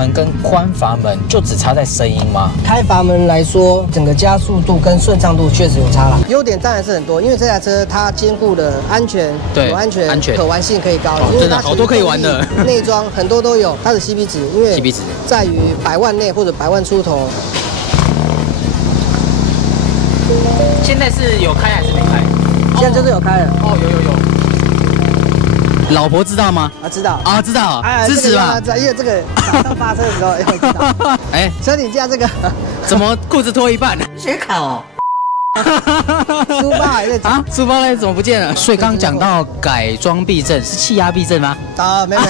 门跟宽阀门就只差在声音吗？开阀门来说，整个加速度跟顺畅度确实有差啦。优点当然是很多，因为这台车它兼顾了安全，对，有安全，可玩性可以高，真的好多可以玩的，内装很多都有。它的 CP 值，因为 CP 值在于100万内或者100万出头。现在是有开还是没开？现在就是有开了。哦，有。老婆知道吗？知道啊，知道，支持吧。因为这个早上发车的时候要知道。哎，车顶架这个怎么裤子脱一半？写考哦。书包还在啊？书包呢？怎么不见了？所以刚刚讲到改装避震是气压避震吗？啊，没有，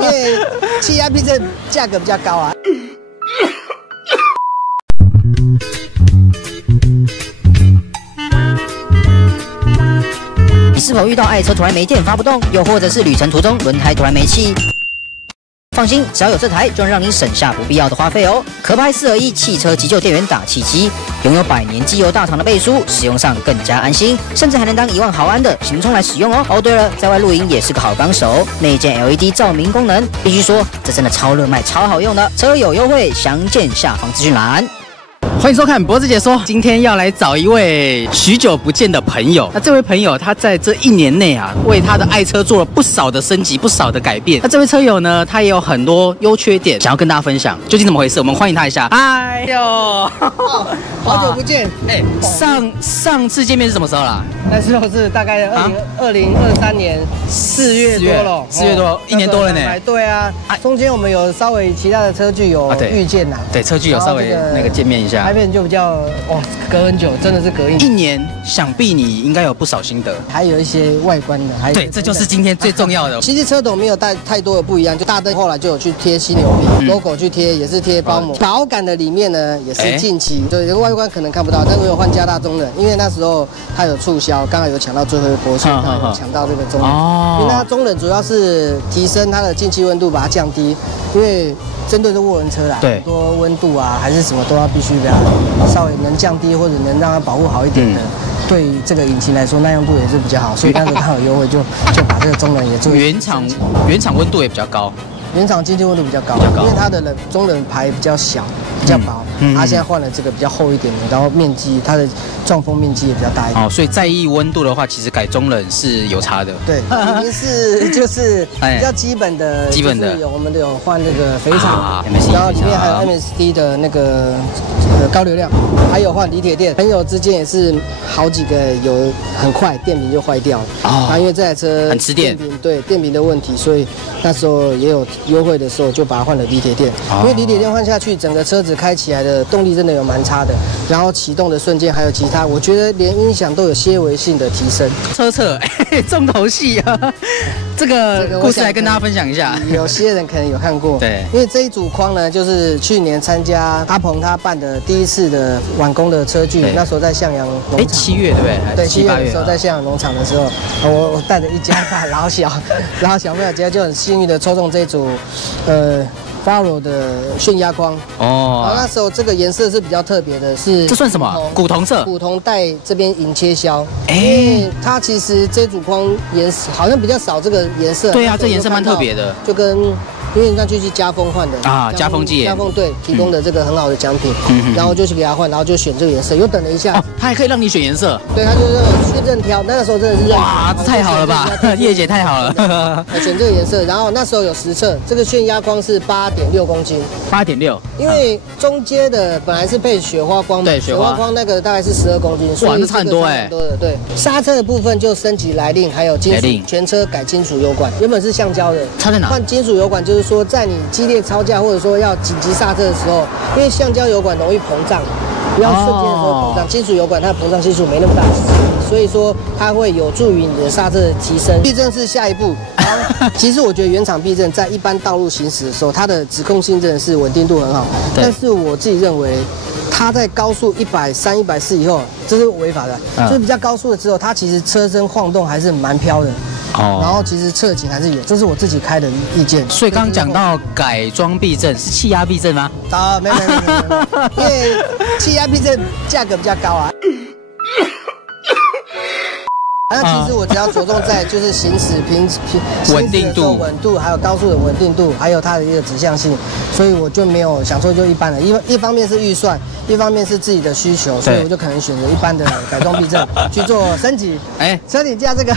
因为气压避震价格比较高啊。你是否遇到爱车突然没电发不动，又或者是旅程途中轮胎突然没气？放心，只要有这台，就能让你省下不必要的花费哦。壳牌421汽车急救电源打气机，拥有100年机油大厂的背书，使用上更加安心，甚至还能当1万毫安的行充来使用哦。哦，对了，在外露营也是个好帮手，内建 LED 照明功能，必须说这真的超热卖、超好用的。车友优惠详见下方资讯栏。欢迎收看脖子解说，今天要来找一位许久不见的朋友。那这位朋友他在这1年内啊，为他的爱车做了不少的升级，不少的改变。那这位车友呢，他也有很多优缺点想要跟大家分享，究竟怎么回事？我们欢迎他一下。嗨哟，好久不见。哎，上次见面是什么时候啦？那时候是大概2023年4月多了，4月多，1年多了呢。对啊，中间我们有稍微其他的车具有遇见呐。对，车具有稍微那个见面一下。拍片就比较隔很久，真的是隔1年，想必你应该有不少心得，还有一些外观的，还有对，这就是今天最重要的。其实车头没有太多的不一样，就大灯后来就有去贴犀牛皮 logo 去贴，也是贴包膜。保感的里面呢，也是近期，对，外观可能看不到，但我有换加大中冷，因为那时候它有促销，刚好有抢到最后一波，所以有抢到这个中冷。因为它中冷主要是提升它的进气温度，把它降低，因为针对这涡轮车啦，对，很多温度啊还是什么都要必须给它稍微能降低，或者能让它保护好一点的。对于这个引擎来说，耐用度也是比较好，所以当时刚好优惠就把这个中冷也做。原厂温度也比较高，原厂进气温度比较高，因为它的中冷排比较小，比较薄。它现在换了这个比较厚一点的，然后面积它的撞风面积也比较大一点。哦，所以在意温度的话，其实改中冷是有差的。对，已经是就是比较基本的，我们都有换那个肥厂，然后里面还有 MSD 的那个高流量，还有换锂铁电。朋友之间也是好几个有很快电瓶就坏掉了啊，因为这台车很吃电，对电瓶的问题，所以那时候也有优惠的时候就把它换了锂铁电，因为锂铁电换下去，整个车子开起来的动力真的有蛮差的，然后启动的瞬间还有其他，我觉得连音响都有些微性的提升。车侧重头戏啊，这个故事来跟大家分享一下。有些人可能有看过，对，因为这一组框呢，就是去年参加阿鹏他办的第1次的完工的车具，那时候在向阳农场，7月对不对？对，7月的时候在向阳农场的时候，我带着一家大老小朋友，结果就很幸运的抽中这一组，Faro 的炫压框哦，然后那时候这个颜色是比较特别的，是这算什么？古铜色，古铜带这边银切削，因为它其实这组框颜色好像比较少这个颜色。对啊，这颜色蛮特别的，就跟因为那就是加风换的啊，加风剂，加风对提供的这个很好的奖品，然后就去给他换，然后就选这个颜色，又等了一下，它还可以让你选颜色，对，他就是去任挑，那个时候真的是哇，太好了吧，叶姐太好了，选这个颜色，然后那时候有实测，这个炫压框是8.6公斤，8.6，因为中阶的本来是配雪花光嘛，对，雪花光那个大概是12公斤，哇，那差很多哎，对，刹车的部分就升级来令，还有金属，全车改金属油管，原本是橡胶的，差在哪？换金属油管就是说在你激烈超驾或者说要紧急刹车的时候，因为橡胶油管容易膨胀，要瞬间的时候膨胀，金属油管它的膨胀系数没那么大，所以说它会有助于你的刹车的提升。避震是下一步，其实我觉得原厂避震在一般道路行驶的时候，它的指控性真的是稳定度很好，但是我自己认为。它在高速130、140以后，这是违法的。就是比较高速的时候，它其实车身晃动还是蛮飘的。然后其实侧倾还是有，这是我自己开的意见。所以刚刚讲到改装避震是气压避震吗？啊，没有，因为气压避震价格比较高啊。那其实我只要着重在就是行驶稳定度、稳度，还有高速的稳定度，还有它的一个指向性，所以我就没有想说就一般的，一方面是预算，一方面是自己的需求，所以我就可能选择一般的改装避震去做升级。哎，车顶架这个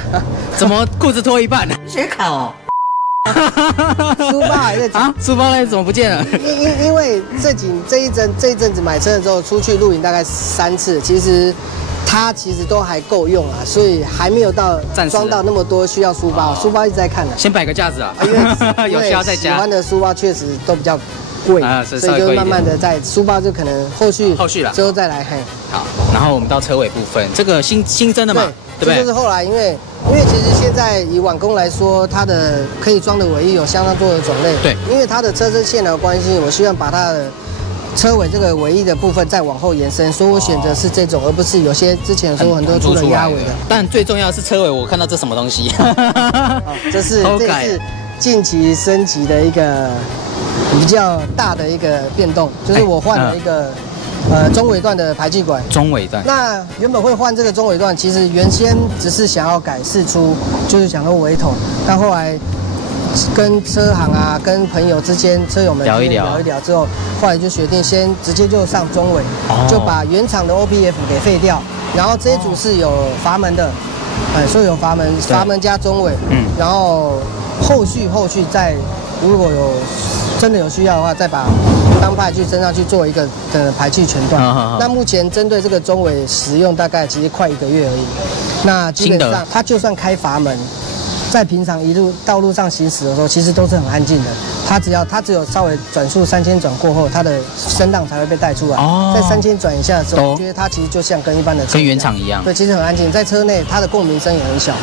怎么裤子脱一半？写考哦。书包还在啊？书包呢？怎么不见了？因为这一阵子买车的时候出去露营大概3次，其实都还够用啊，所以还没有到装到那么多需要书包，书包一直在看的。先摆个架子啊，因为有需要再加。喜欢的书包确实都比较贵啊，所以就慢慢的在书包就可能后续啦，之后再来。嘿，好，然后我们到车尾部分，这个新增的嘛，对不对？这就是后来因为其实现在以晚工来说，它的可以装的尾翼有相当多的种类。对，因为它的车身线条关系，我希望把它的车尾这个尾翼的部分再往后延伸，所以我选择是这种，而不是有些之前说很多出了压尾的。但最重要的是车尾，我看到这什么东西？这是近期升级的一个比较大的一个变动，就是我换了一个中尾段的排气管。中尾段。那原本会换这个中尾段，其实原先只是想要改4出，就是想说尾筒，但后来跟车行啊，跟朋友之间车友们聊一聊之后，后来就决定先直接就上中尾，就把原厂的 OPF 给废掉，然后这一组是有阀门的，所以有阀门加中尾，然后后续再如果真的有需要的话，再把当派去升上去做一个的排气全段。那目前针对这个中尾使用大概其实快1个月而已，那基本上它就算开阀门。在平常道路上行驶的时候，其实都是很安静的。它只有稍微转速3000转过后，它的声浪才会被带出来。在3000转以下的时候，我觉得它其实就像跟一般的车跟原厂一样。对，其实很安静，在车内它的共鸣声也很小。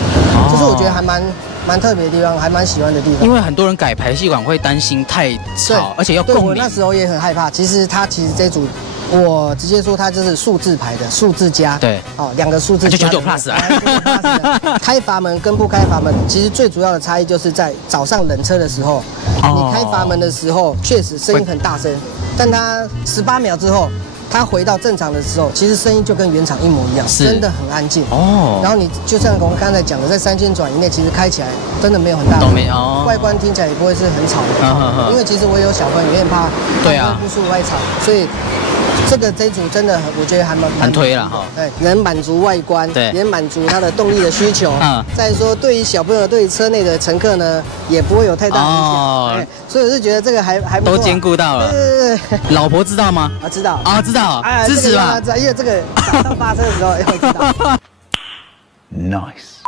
这是我觉得还蛮特别的地方，还蛮喜欢的地方。因为很多人改排气管会担心太吵，而且要共鸣。我那时候也很害怕。其实这组。我直接说它就是数字牌的数字加，对，2个数字加就99 plus 啊。开阀门跟不开阀门，其实最主要的差异就是在早上冷车的时候，你开阀门的时候确实声音很大声，但它18秒之后，它回到正常的时候，其实声音就跟原厂一模一样，真的很安静。然后你就像我们刚才讲的，在3000转以内，其实开起来真的没有很大的外观听起来也不会是很吵的。因为其实我有小朋友，有点怕步数外吵，所以。这组真的我觉得还蛮推了哈，对，能满足外观，对，也满足它的动力的需求。再说对于小朋友，对于车内的乘客呢，也不会有太大影响。所以我是觉得这个还不错，都兼顾到了。对。老婆知道吗？知道知道，支持吧。知道，因为这个早上发车的时候要知道。Nice。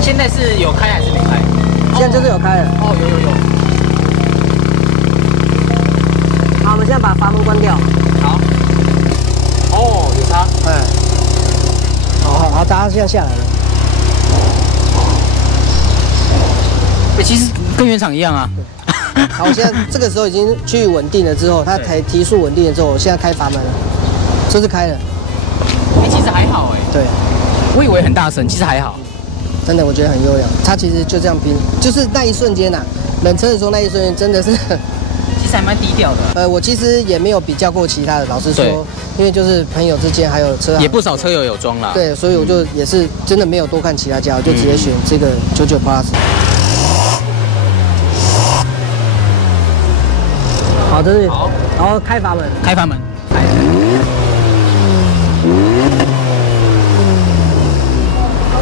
现在是有开还是没开？现在就是有开了。有。好，我们现在把阀门关掉。好。有差。好，大家现在下来了。其实跟原厂一样啊。好，我现在这个时候已经趋于稳定了之后，它才提速稳定了之后，我现在开阀门了，这是开了。其实还好对。我以为很大声，其实还好。真的，我觉得很优良。它其实就这样拼，就是那一瞬间冷车的时候那一瞬间真的是。其实还蛮低调的。我其实也没有比较过其他的，老实说，因为就是朋友之间还有车行也不少车友有装啦。对，所以我就也是真的没有多看其他家，我就直接选这个99 plus。好，这是好，然后开阀门。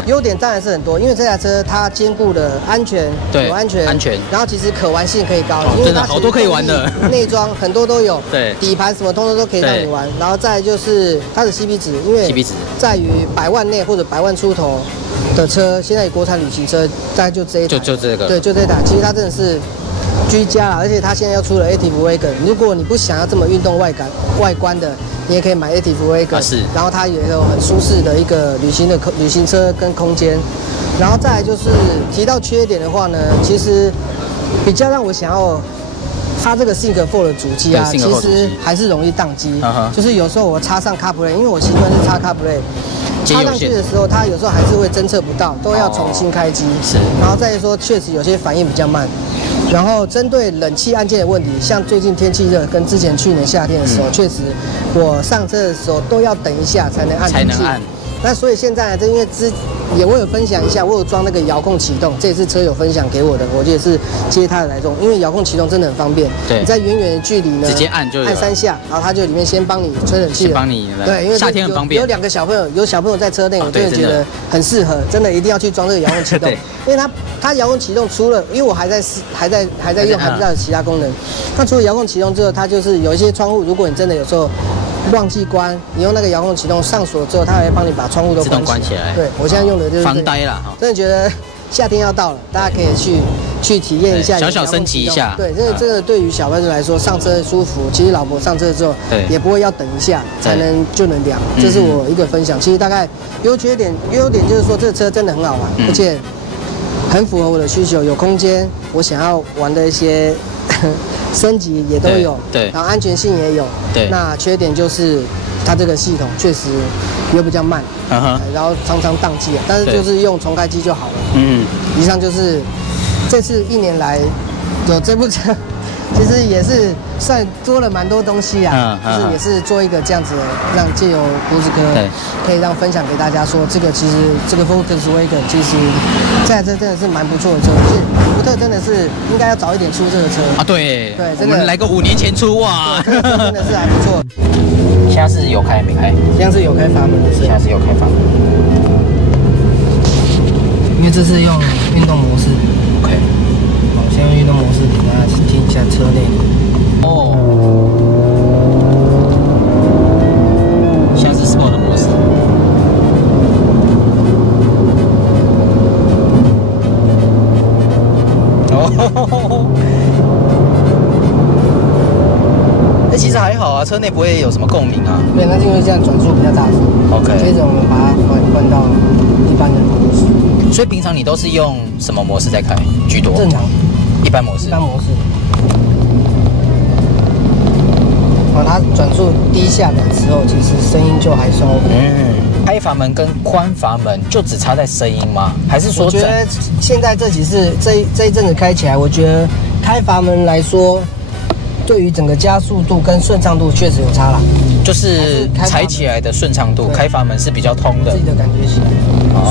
优点当然是很多，因为这台车它兼顾了安全，有安全，然后其实可玩性可以高，真的好多可以玩的，内装很多都有，对，底盘什么通通都可以让你玩。然后再来就是它的 CP 值，因为 CP 值在于100万内或者100万出头的车，现在国产旅行车大概就这一台，就这个，对，就这一台。其实它真的是居家啦，而且它现在又出了 Active Wagon， 如果你不想要这么运动外观的。你也可以买 Active Wagon，然后它也有很舒适的一个旅行车跟空间，然后再来就是提到缺点的话呢，其实比较让我想要它这个 Sync 4的主机啊，其实还是容易宕机，就是有时候我插上 CarPlay， 因为我习惯是插 CarPlay， 插上去的时候它有时候还是会侦测不到，都要重新开机，然后再说确实有些反应比较慢。然后针对冷气按键的问题，像最近天气热，跟之前去年夏天的时候，确实我上车的时候都要等一下才能按。才能按。那所以现在呢，因为我有分享一下，我有装那个遥控启动，这也是车友分享给我的，我也是接他的来用，因为遥控启动真的很方便。对，你在远远的距离呢，直接按3下，然后它就里面先帮你吹冷气，帮你对，因为夏天很方便。有2个小朋友，有小朋友在车内，我真的觉得很适合，真的一定要去装这个遥控启动，因为它遥控启动除了，因为我还在用，还不知道有其他功能。那除了遥控启动之后，它就是有一些窗户，如果你真的有时候忘记关，你用那个遥控启动上锁之后，它还会帮你把窗户都关起来。对，我现在用的就是防呆啦。真的觉得夏天要到了，大家可以去体验一下，小升级一下。对，这个对于小朋友来说上车舒服，其实老婆上车之后也不会要等一下才能就能凉。这是我一个分享。其实大概优点就是说这个车真的很好玩，而且很符合我的需求，有空间，我想要玩的一些升级也都有，对，然后安全性也有，对。那缺点就是它这个系统确实又比较慢，然后常常宕机，但是就是用重开机就好了。以上就是这次1年来有这部车，其实也是算多了蛮多东西啊，就是也是做一个这样子，让借由胡子哥可以让分享给大家说，这个其实这个 Volkswagen 其实这台车真的是蛮不错的车，福特真的是应该要早一点出这个车啊，对，真的来个5年前出哇，真的是还不错。现在是有开没开？现在是有开阀门的，现在是有开阀门，因为这是用运动模式。OK， 好，先用运动模式给大家听一下车内。哦，现在是 Sport 的模式。哦。其实还好啊，车内不会有什么共鸣啊。对，那是因为这样转速比较大声。OK。接着我们把它换到一般的模式。所以平常你都是用什么模式在开居多？正常。一般模式。一般模式。它转速低下的时候，其实声音就还算 OK。开阀门跟宽阀门就只差在声音吗？还是说？我觉得现在这一阵子开起来，我觉得开阀门来说，对于整个加速度跟顺畅度确实有差啦，就是踩起来的顺畅度，开阀门是比较通的，自己的感觉起来。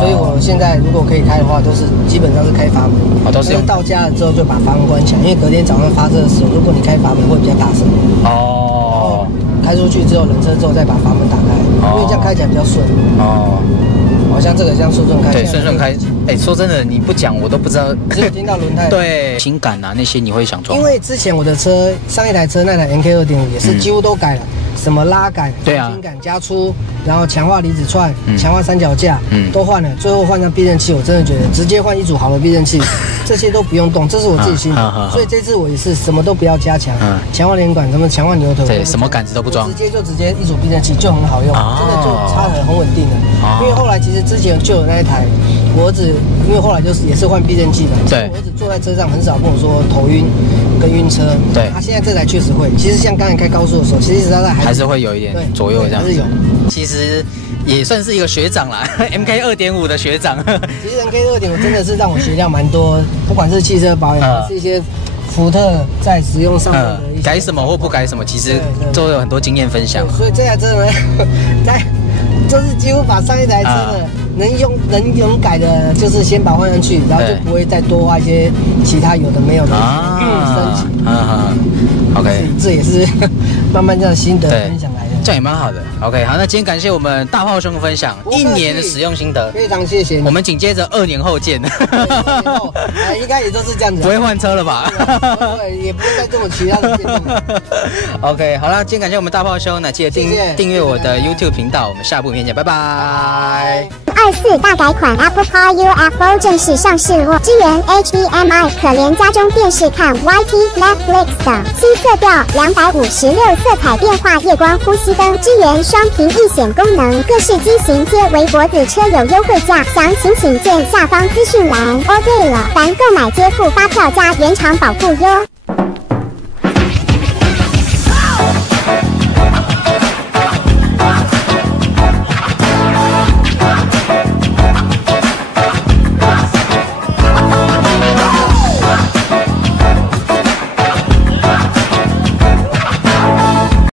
所以我现在如果可以开的话，都是基本上是开阀门，都是到家了之后就把阀门关起来，因为隔天早上发车的时候，如果你开阀门会比较大声。哦。开出去之后，冷车之后再把阀门打开，因为这样开起来比较顺。哦。好像这个像顺开，对，顺开。哎，说真的，你不讲我都不知道。只有听到轮胎。对，情感啊那些你会想装。因为之前我的车上一台车那台 NK 2.5也是几乎都改了，什么拉杆、对啊，轻杆加粗，然后强化离子串、强化三脚架，都换了。最后换上避震器，我真的觉得直接换一组好的避震器，这些都不用动，这是我自己心得。所以这次我也是什么都不要加强，强化连管、什么强化牛头，对，什么杆子都不装，直接一组避震器就很好用，真的就插得很稳定的。因为后来其实之前就有那一台，我儿子因为后来就是也是换避震器嘛，对，我儿子坐在车上很少跟我说头晕跟晕车，对，他现在这台确实会。其实像刚才开高速的时候，其实他还是会有一点左右这样子，还是有。其实也算是一个学长啦，MK 2.5的学长。其实 MK 2.5真的是让我学到蛮多，不管是汽车保养，还是一些福特在使用上面的一些改什么或不改什么，其实都有很多经验分享。所以这台车呢，就是几乎把上一台车呢能改的，就是先把换上去，然后就不会再多花一些其他有的没有的升级。OK， 这也是慢慢这样心得分享来的。这样也蛮好的。OK， 好，那今天感谢我们大炮兄分享1年的使用心得，非常谢谢你。我们紧接着2年后见。应该也都是这样子，不会换车了吧？对，也不会再这么其他的变动。OK， 好了，今天感谢我们大炮兄，那记得订阅我的 YouTube 频道，我们下部影片见，拜拜。24大改款 Apple Car UFO 正式上市后，支援 HDMI， 可连家中电视看 YT、Netflix 等。7色调256色彩变化夜光呼吸灯，支援双屏易显功能，各式机型皆为脖子车友优惠价，详情请见下方资讯栏。哦对了，凡购买皆附发票加原厂保固哟。